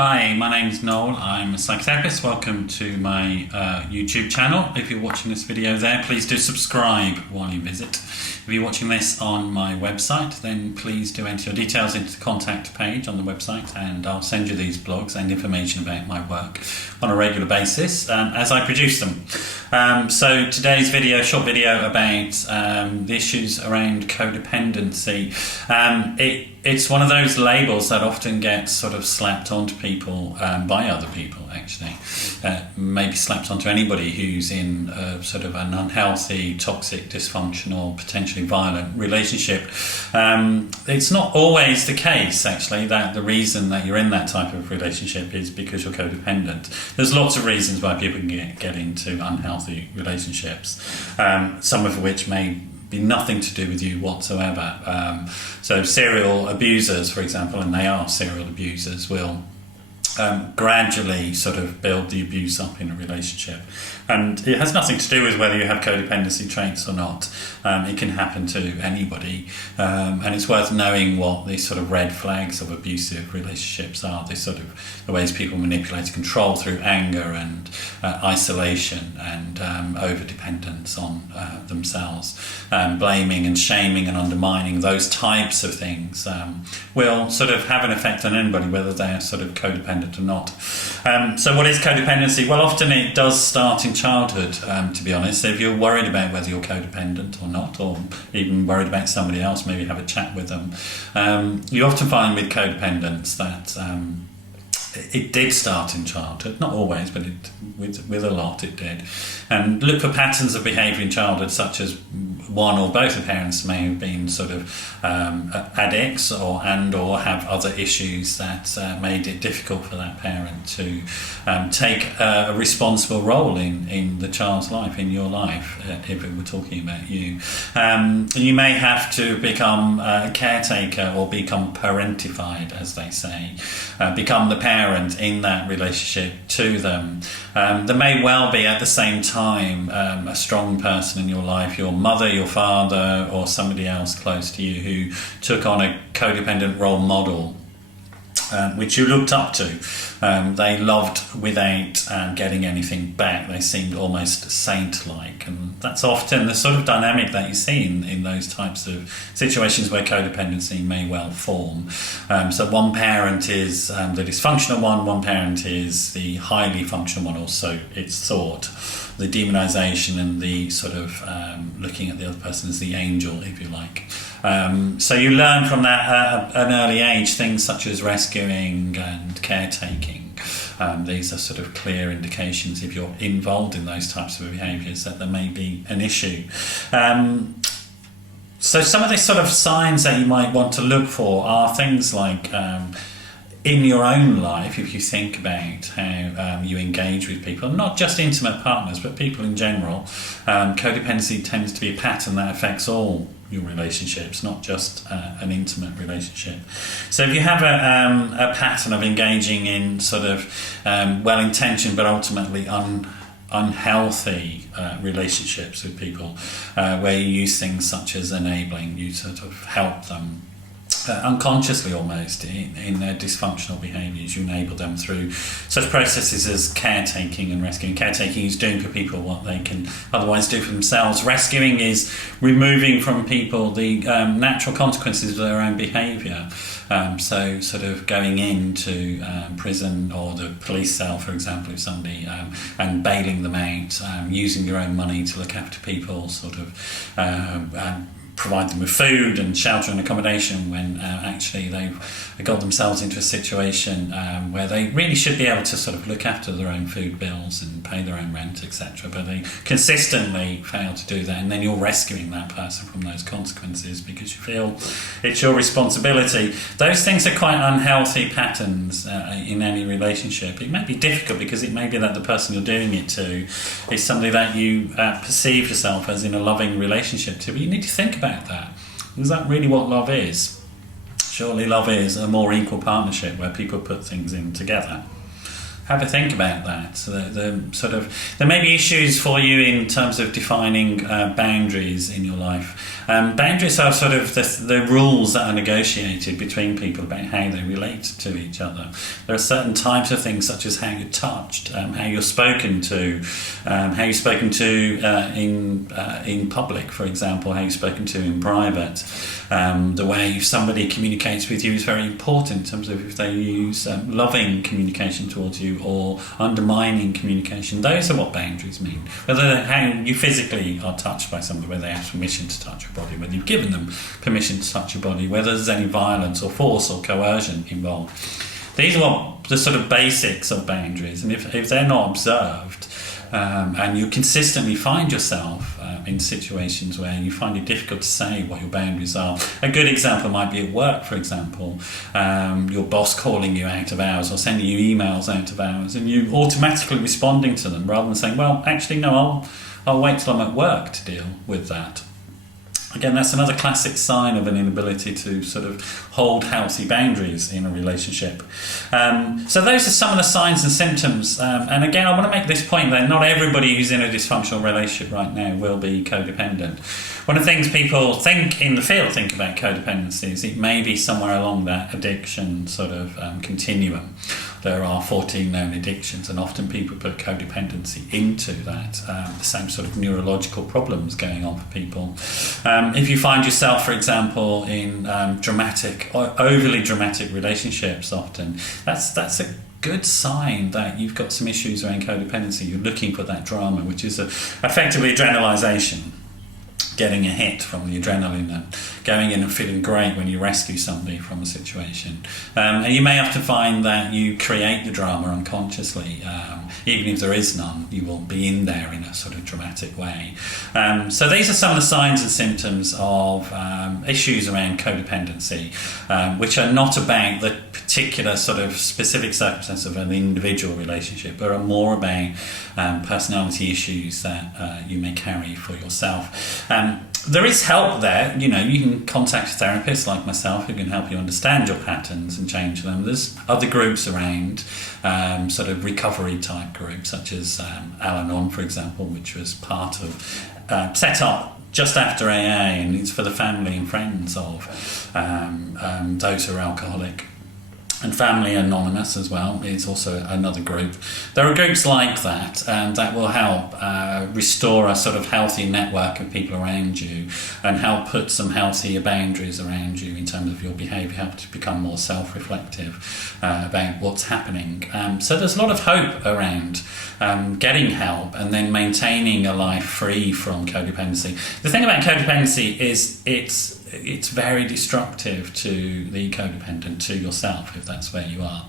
Hi, my name's Noel. I'm a psychotherapist. Welcome to my YouTube channel. If you're watching this video there, please do subscribe while you visit. If you're watching this on my website, then please do enter your details into the contact page on the website, and I'll send you these blogs and information about my work on a regular basis as I produce them. So today's video, short video about the issues around codependency. It's one of those labels that often gets sort of slapped onto people by other people, actually. Maybe slapped onto anybody who's in sort of an unhealthy, toxic, dysfunctional, potentially violent relationship. It's not always the case, actually, that the reason that you're in that type of relationship is because you're codependent. There's lots of reasons why people can get into unhealthy relationships, some of which may be nothing to do with you whatsoever. So serial abusers, for example, and they are serial abusers, will gradually sort of build the abuse up in a relationship. And it has nothing to do with whether you have codependency traits or not. It can happen to anybody. And it's worth knowing what these sort of red flags of abusive relationships are. These sort of the ways people manipulate control through anger and isolation and over-dependence on themselves. Blaming and shaming and undermining, those types of things will sort of have an effect on anybody, whether they're sort of codependent or not. So what is codependency? Well, often it does start in childhood, to be honest. So if you're worried about whether you're codependent or not, or even worried about somebody else, maybe have a chat with them. You often find with codependence that it did start in childhood, not always, but with a lot it did. And look for patterns of behaviour in childhood, such as one or both the parents may have been sort of addicts or have other issues that made it difficult for that parent to take a responsible role in the child's life, in your life, if we're talking about you. You may have to become a caretaker or become parentified, as they say, become the parent in that relationship to them. There may well be at the same time a strong person in your life, your mother, your father, or somebody else close to you who took on a codependent role model which you looked up to. They loved without getting anything back. They seemed almost saint-like, and that's often the sort of dynamic that you see in those types of situations where codependency may well form. So one parent is the dysfunctional one parent is the highly functional one, also it's thought. The demonization and the sort of looking at the other person as the angel, if you like. So you learn from that at an early age things such as rescuing and caretaking. These are sort of clear indications, if you're involved in those types of behaviours, that there may be an issue. So some of the sort of signs that you might want to look for are things like in your own life, if you think about how you engage with people, not just intimate partners, but people in general. Codependency tends to be a pattern that affects all your relationships, not just an intimate relationship. So if you have a pattern of engaging in sort of well-intentioned but ultimately unhealthy relationships with people, where you use things such as enabling, you sort of help them unconsciously almost in their dysfunctional behaviours, you enable them through such processes as caretaking and rescuing. Caretaking is doing for people what they can otherwise do for themselves. Rescuing is removing from people the natural consequences of their own behaviour. So sort of going into prison or the police cell, for example, if somebody, and bailing them out, using your own money to look after people, sort of provide them with food and shelter and accommodation when actually they've got themselves into a situation where they really should be able to sort of look after their own food bills and pay their own rent, etc. But they consistently fail to do that, and then you're rescuing that person from those consequences because you feel it's your responsibility. Those things are quite unhealthy patterns in any relationship. It may be difficult because it may be that the person you're doing it to is somebody that you perceive yourself as in a loving relationship to, but you need to think about that. Is that really what love is? Surely love is a more equal partnership where people put things in together. have a think about that. So there may be issues for you in terms of defining boundaries in your life. Boundaries are sort of the rules that are negotiated between people about how they relate to each other. There are certain types of things, such as how you're touched, how you're spoken to, in public, for example, how you're spoken to in private. The way somebody communicates with you is very important in terms of if they use loving communication towards you or undermining communication. Those are what boundaries mean. Whether how you physically are touched by somebody, whether they have permission to touch your body, whether you've given them permission to touch your body, whether there's any violence or force or coercion involved. These are what the sort of basics of boundaries, and if they're not observed, and you consistently find yourself in situations where you find it difficult to say what your boundaries are. A good example might be at work, for example. Your boss calling you out of hours or sending you emails out of hours, and you automatically responding to them rather than saying, well, actually, no, I'll wait till I'm at work to deal with that. Again, that's another classic sign of an inability to sort of hold healthy boundaries in a relationship. So those are some of the signs and symptoms. And again, I want to make this point that not everybody who's in a dysfunctional relationship right now will be codependent. One of the things people think about codependency is it may be somewhere along that addiction sort of continuum. There are 14 known addictions, and often people put codependency into that, the same sort of neurological problems going on for people. If you find yourself, for example, in dramatic or overly dramatic relationships often, that's a good sign that you've got some issues around codependency. You're looking for that drama, which is effectively adrenalization. Getting a hit from the adrenaline and going in and feeling great when you rescue somebody from a situation. And you may have to find that you create the drama unconsciously. Even if there is none, you will be in there in a sort of dramatic way. So these are some of the signs and symptoms of issues around codependency, which are not about the particular sort of specific circumstance of an individual relationship, but are more about personality issues that you may carry for yourself. There is help there. You can contact a therapist like myself who can help you understand your patterns and change them. There's other groups around, sort of recovery type groups, such as al-anon, for example, which was part of set up just after AA, and it's for the family and friends of those who are alcoholic. And Family Anonymous as well is also another group. There are groups like that that will help restore a sort of healthy network of people around you and help put some healthier boundaries around you in terms of your behaviour, help to become more self-reflective about what's happening. So there's a lot of hope around getting help and then maintaining a life free from codependency. The thing about codependency is it's very destructive to the codependent, to yourself, if that's where you are.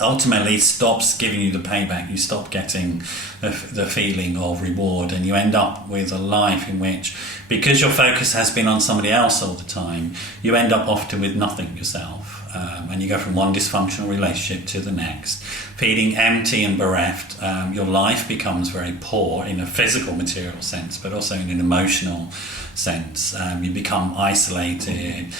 Ultimately, it stops giving you the payback. You stop getting the feeling of reward, and you end up with a life in which, because your focus has been on somebody else all the time, you end up often with nothing yourself. And you go from one dysfunctional relationship to the next, feeling empty and bereft. Your life becomes very poor in a physical, material sense, but also in an emotional sense. You become isolated.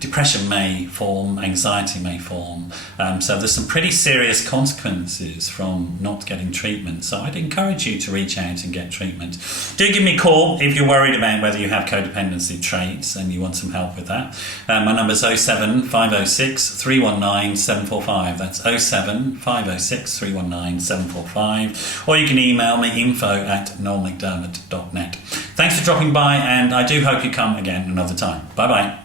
Depression may form, anxiety may form. So there's some pretty serious consequences from not getting treatment. So I'd encourage you to reach out and get treatment. Do give me a call if you're worried about whether you have codependency traits and you want some help with that. My number is 07 506 319 745. That's 07 506 319 745. Or you can email me info@noelmcdermott.net. Thanks for dropping by, and I do hope you come again another time. Bye bye.